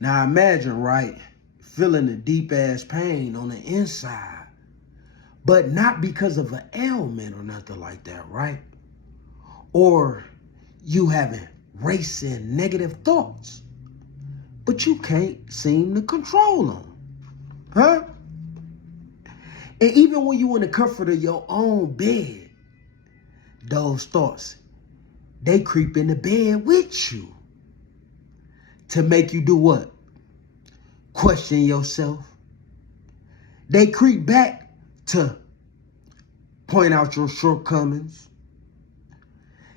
Now imagine, right, feeling a deep ass pain on the inside, but not because of an ailment or nothing like that, right? Or you having racing negative thoughts, but you can't seem to control them, huh? And even when you in the comfort of your own bed, those thoughts, they creep in the bed with you to make you do what? Question yourself. They creep back to point out your shortcomings.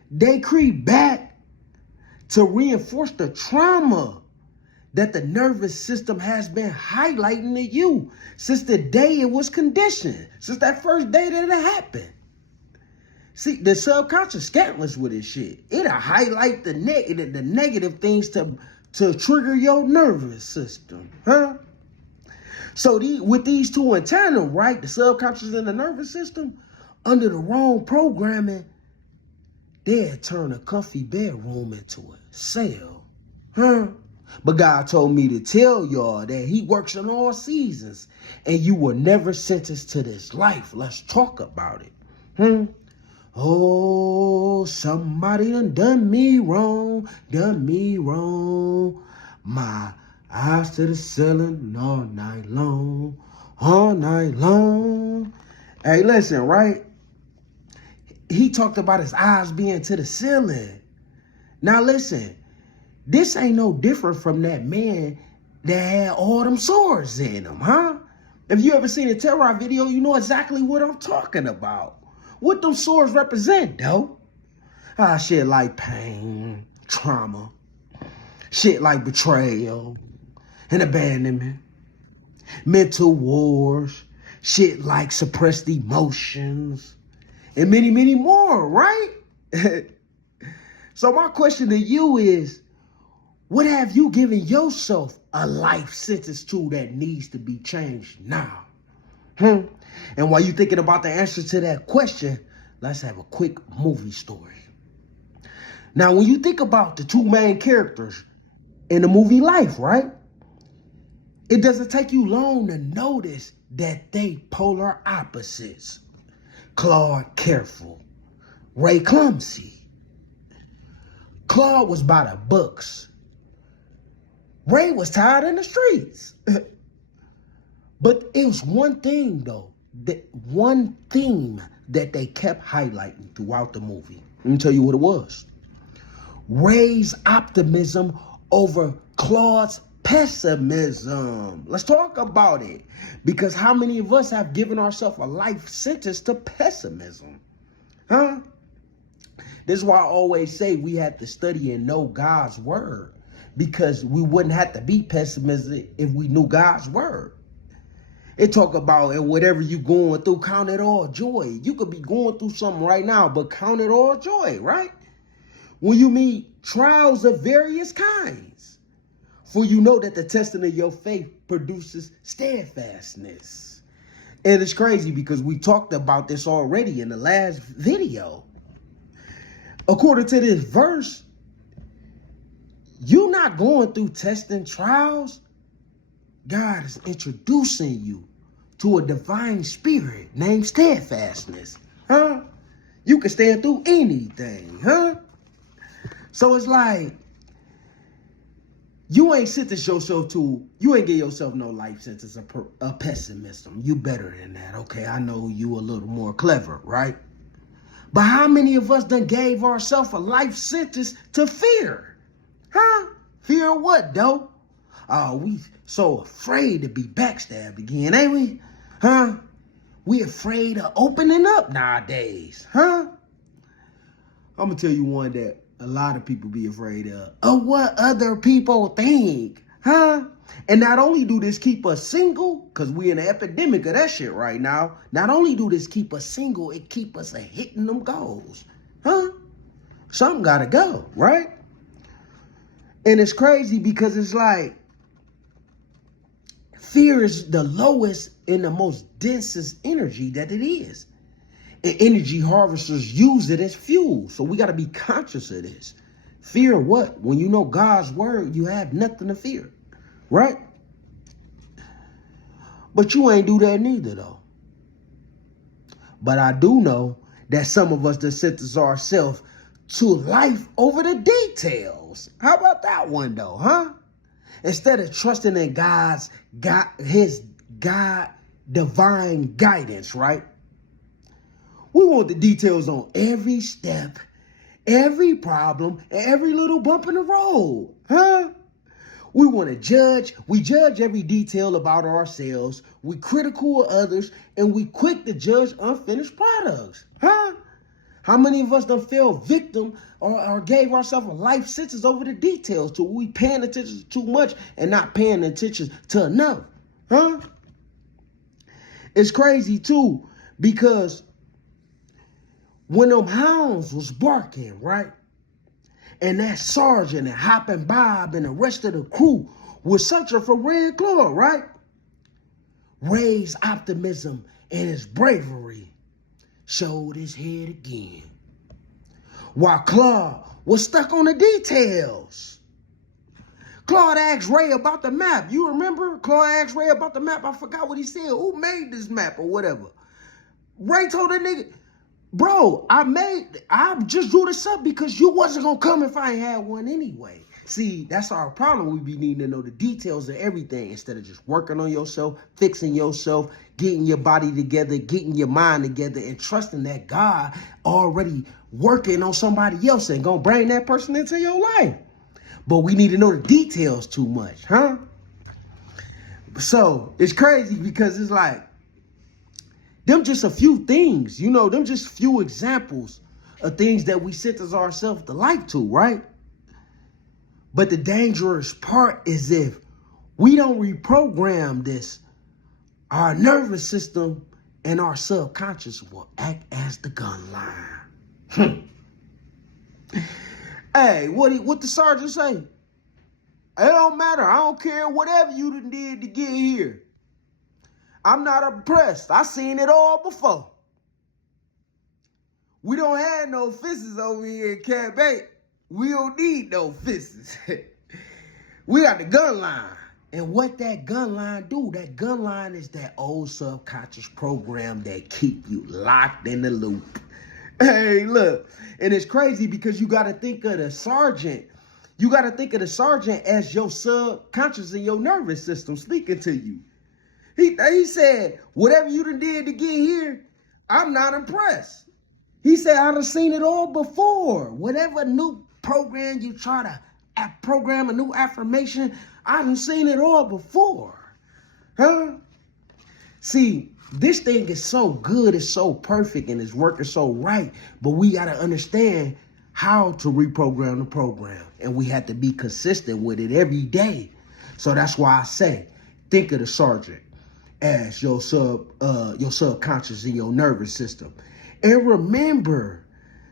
They creep back to reinforce the trauma that the nervous system has been highlighting to you since the day it was conditioned, since that first day that it happened. See, the subconscious scandalous with this shit. It'll highlight the negative things to trigger your nervous system, huh? So with these two in tandem, right, the subconscious and the nervous system, under the wrong programming, they'll turn a comfy bedroom into a cell, huh? But God told me to tell y'all that he works in all seasons and you were never sentenced to this life. Let's talk about it. Oh, somebody done me wrong. My eyes to the ceiling all night long. Hey, listen, right? He talked about his eyes being to the ceiling. Now listen, this ain't no different from that man that had all them swords in him, huh? If you ever seen a Terror video, you know exactly what I'm talking about. What them swords represent, though? Shit like pain, trauma, shit like betrayal and abandonment, mental wars, shit like suppressed emotions, and many, many more, right? So my question to you is, what have you given yourself a life sentence to that needs to be changed now? And while you're thinking about the answer to that question, let's have a quick movie story. Now, when you think about the two main characters in the movie Life, right? It doesn't take you long to notice that they polar opposites. Claude Careful, Ray Clumsy. Claude was by the books. Ray was tired in the streets. But it was one thing, though, one theme that they kept highlighting throughout the movie. Let me tell you what it was. Ray's optimism over Claude's pessimism. Let's talk about it. Because how many of us have given ourselves a life sentence to pessimism? Huh? This is why I always say we have to study and know God's word. Because we wouldn't have to be pessimistic if we knew God's word. It talk about whatever you going through, count it all joy. You could be going through something right now, but count it all joy, right? When you meet trials of various kinds, for you know that the testing of your faith produces steadfastness. And it's crazy because we talked about this already in the last video. According to this verse, you're not going through testing trials. God is introducing you to a divine spirit named steadfastness, huh? You can stand through anything, huh? So it's like, you ain't sentence yourself to, you ain't give yourself no life sentence of pessimism. You better than that, okay? I know you a little more clever, right? But how many of us done gave ourselves a life sentence to fear? Huh? Fear what, though? Oh, we so afraid to be backstabbed again, ain't we? Huh? We afraid of opening up nowadays, huh? I'm gonna tell you one that a lot of people be afraid of what other people think, huh? And not only do this keep us single, because we in an epidemic of that shit right now, not only do this keep us single, it keep us hitting them goals, huh? Something gotta go, right? And it's crazy because it's like, fear is the lowest and the most densest energy that it is. And energy harvesters use it as fuel. So we got to be conscious of this. Fear what? When you know God's word, you have nothing to fear. right? But you ain't do that neither, though. But I do know that some of us that sentence ourselves to life over the details. How about that one, though, huh? Instead of trusting in his God divine guidance, right? We want the details on every step, every problem, and every little bump in the road, huh? We want to judge. We judge every detail about ourselves. We critical of others, and we quick to judge unfinished products, huh? How many of us done fell victim or gave ourselves a life sentence over the details till we paying attention to too much and not paying attention to enough, huh? It's crazy too, because when them hounds was barking, right? And that sergeant and Hoppin' Bob and the rest of the crew was searching for Red Claw, right? Ray's optimism and his bravery showed his head again, while Claude was stuck on the details. Claude asked Ray about the map. You remember? Claude asked Ray about the map. I forgot what he said. Who made this map or whatever? Ray told that nigga, bro, I just drew this up because you wasn't gonna come if I ain't had one anyway. See, that's our problem. We be needing to know the details of everything instead of just working on yourself, fixing yourself, getting your body together, getting your mind together, and trusting that God already working on somebody else and gonna bring that person into your life. But we need to know the details too much, huh? So it's crazy because it's like, them just a few things, them just few examples of things that we sentence ourselves to life to, right? But the dangerous part is if we don't reprogram this, our nervous system and our subconscious will act as the gun line. Hey, what the sergeant say? It don't matter. I don't care whatever you done did to get here. I'm not impressed. I seen it all before. We don't have no fences over here in Camp 8. We don't need no fences. We got the gun line. And what that gun line do? That gun line is that old subconscious program that keep you locked in the loop. Hey, look. And it's crazy because you got to think of the sergeant. You got to think of the sergeant as your subconscious and your nervous system speaking to you. He said, whatever you done did to get here, I'm not impressed. He said, I done seen it all before. Whatever new program you try to program, a new affirmation, I done seen it all before. Huh? See, this thing is so good, it's so perfect, and it's working so right, but we got to understand how to reprogram the program, and we have to be consistent with it every day. So that's why I say, think of the sergeant as your subconscious and your nervous system. And remember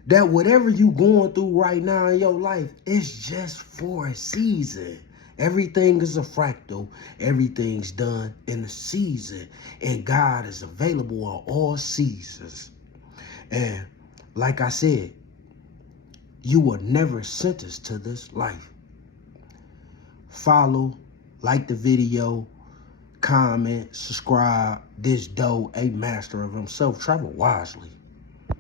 that whatever you going through right now in your life is just for a season. Everything is a fractal. Everything's done in a season. And God is available on all seasons. And like I said, you were never sentenced to this life. Follow, like the video, comment, subscribe. This doe, a master of himself. Travel wisely.